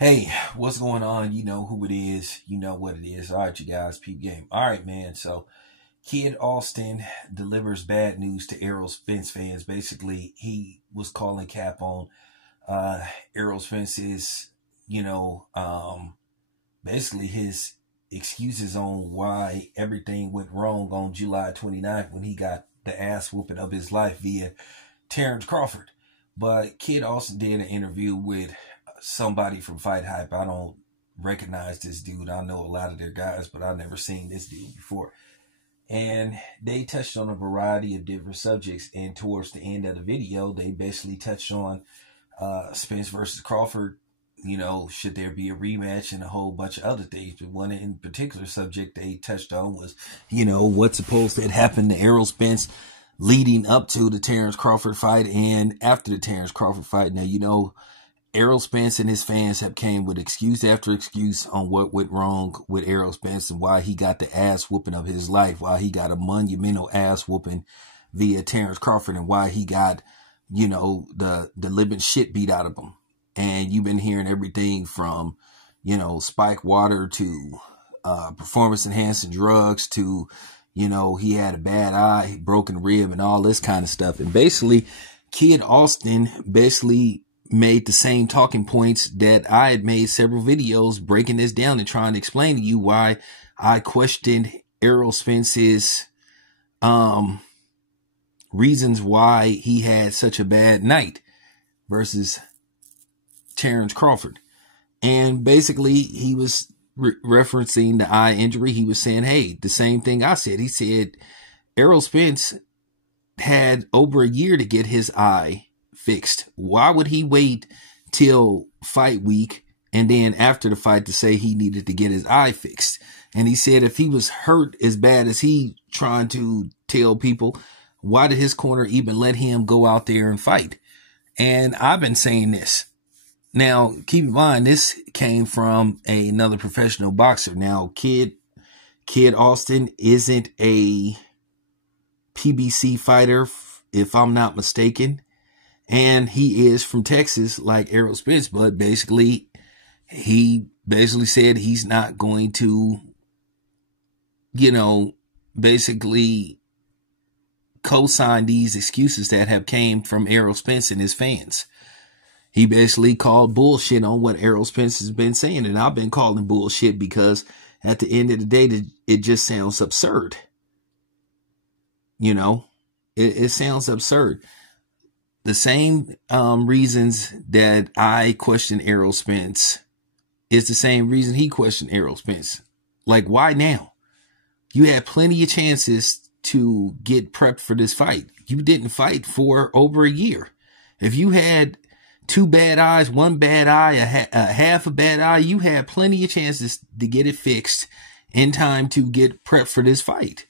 Hey, what's going on? You know who it is. You know what it is. All right, you guys, peep game. All right, man. So, Kid Austin delivers bad news to Errol Spence fans. Basically, he was calling cap on Errol Spence's, you know, basically his excuses on why everything went wrong on July 29th when he got the ass whooping of his life via Terence Crawford. But Kid Austin did an interview with somebody from Fight Hype. I don't recognize this dude. I know a lot of their guys, but I've never seen this dude before. And they touched on a variety of different subjects. And towards the end of the video, they basically touched on Spence versus Crawford. You know, should there be a rematch and a whole bunch of other things. But one in particular subject they touched on was, you know, what's supposed to happen to Errol Spence leading up to the Terence Crawford fight and after the Terence Crawford fight. Now, you know, Errol Spence and his fans have came with excuse after excuse on what went wrong with Errol Spence and why he got the ass whooping of his life, why he got a monumental ass whooping via Terence Crawford, and why he got, you know, the living shit beat out of him. And you've been hearing everything from, you know, spike water to performance enhancing drugs to, you know, he had a bad eye, broken rib, and all this kind of stuff. And basically, Kid Austin basically made the same talking points that I had made several videos breaking this down and trying to explain to you why I questioned Errol Spence's reasons why he had such a bad night versus Terence Crawford. And basically he was referencing the eye injury. He was saying, hey, the same thing I said. He said Errol Spence had over a year to get his eye fixed. Why would he wait till fight week and then after the fight to say he needed to get his eye fixed? And he said if he was hurt as bad as he trying to tell people, why did his corner even let him go out there and fight? And I've been saying this. Now, keep in mind, this came from another professional boxer. Now, Kid Austin isn't a PBC fighter, if I'm not mistaken. And he is from Texas, like Errol Spence, but basically, he basically said he's not going to, you know, basically co-sign these excuses that have came from Errol Spence and his fans. He basically called bullshit on what Errol Spence has been saying, and I've been calling bullshit because at the end of the day, it just sounds absurd. You know, it sounds absurd. The same reasons that I question Errol Spence is the same reason he questioned Errol Spence. Like, why now? You had plenty of chances to get prepped for this fight. You didn't fight for over a year. If you had two bad eyes, one bad eye, a half a bad eye, you had plenty of chances to get it fixed in time to get prepped for this fight.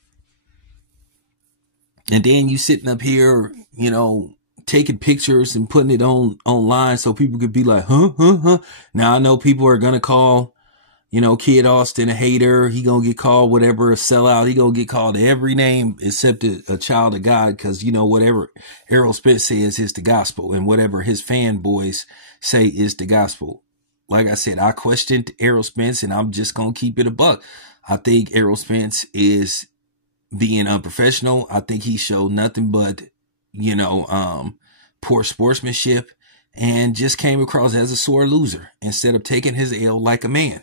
And then you sitting up here, you know, taking pictures and putting it online so people could be like, huh. Now I know people are going to call, you know, Kid Austin a hater. He going to get called whatever, a sellout. He going to get called every name except a child of God. Cause you know, whatever Errol Spence says is the gospel and whatever his fanboys say is the gospel. Like I said, I questioned Errol Spence and I'm just going to keep it a buck. I think Errol Spence is being unprofessional. I think he showed nothing but, you know, poor sportsmanship and just came across as a sore loser instead of taking his L like a man.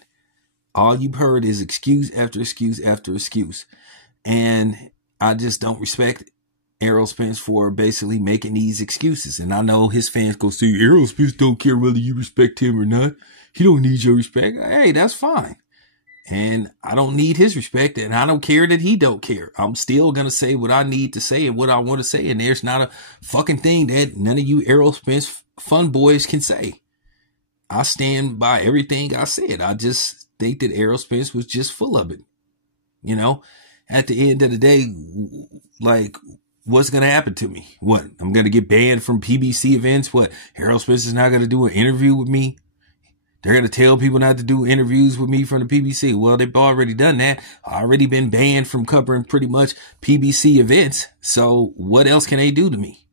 All you've heard is excuse after excuse after excuse. And I just don't respect Errol Spence for basically making these excuses. And I know his fans go, see, Errol Spence don't care whether you respect him or not. He don't need your respect. Hey, that's fine. And I don't need his respect, and I don't care that he don't care. I'm still going to say what I need to say and what I want to say, and there's not a fucking thing that none of you Errol Spence fun boys can say. I stand by everything I said. I just think that Errol Spence was just full of it. You know, at the end of the day, like, what's going to happen to me? What? I'm going to get banned from PBC events? What? Errol Spence is not going to do an interview with me? They're going to tell people not to do interviews with me from the PBC. Well, they've already done that. I've already been banned from covering pretty much PBC events. So what else can they do to me?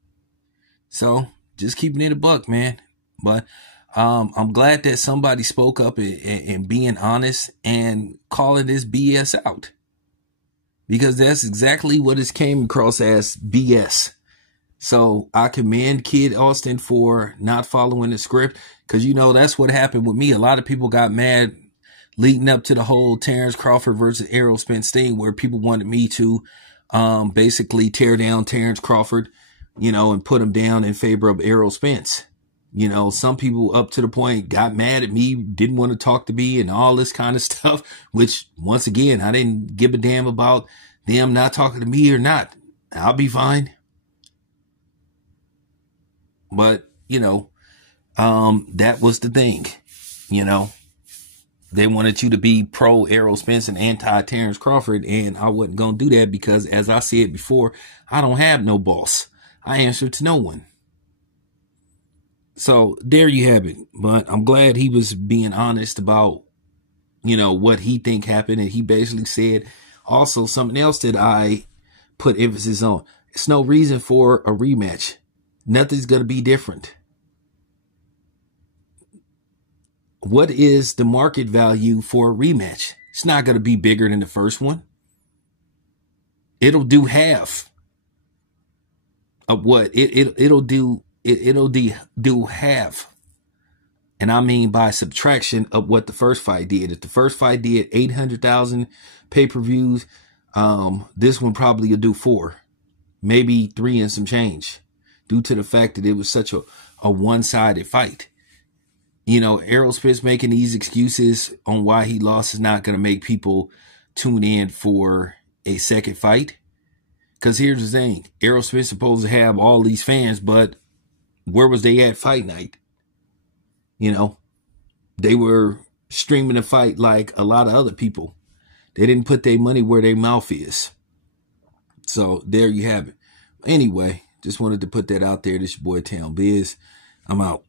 So just keeping it a buck, man. But I'm glad that somebody spoke up and being honest and calling this BS out, because that's exactly what it came across as, BS. So I commend Kid Austin for not following the script, because, you know, that's what happened with me. A lot of people got mad leading up to the whole Terence Crawford versus Errol Spence thing, where people wanted me to basically tear down Terence Crawford, you know, and put him down in favor of Errol Spence. You know, some people up to the point got mad at me, didn't want to talk to me and all this kind of stuff, which, once again, I didn't give a damn about them not talking to me or not. I'll be fine. But, you know, that was the thing. You know, they wanted you to be pro Errol Spence and anti Terence Crawford, and I wasn't going to do that because, as I said before, I don't have no boss. I answer to no one. So there you have it. But I'm glad he was being honest about, you know, what he think happened. And he basically said also something else that I put emphasis on. It's no reason for a rematch. Nothing's going to be different. What is the market value for a rematch? It's not going to be bigger than the first one. It'll do half of what it'll do. It'll do half. And I mean by subtraction of what the first fight did. If the first fight did 800,000 pay-per-views, this one probably will do 4, maybe 3 and some change, due to the fact that it was such a one-sided fight. You know, Errol Spence making these excuses on why he lost is not going to make people tune in for a second fight. Because here's the thing. Errol Spence is supposed to have all these fans, but where was they at fight night? You know, they were streaming the fight like a lot of other people. They didn't put their money where their mouth is. So there you have it. Anyway, just wanted to put that out there. This your boy Town Biz. I'm out.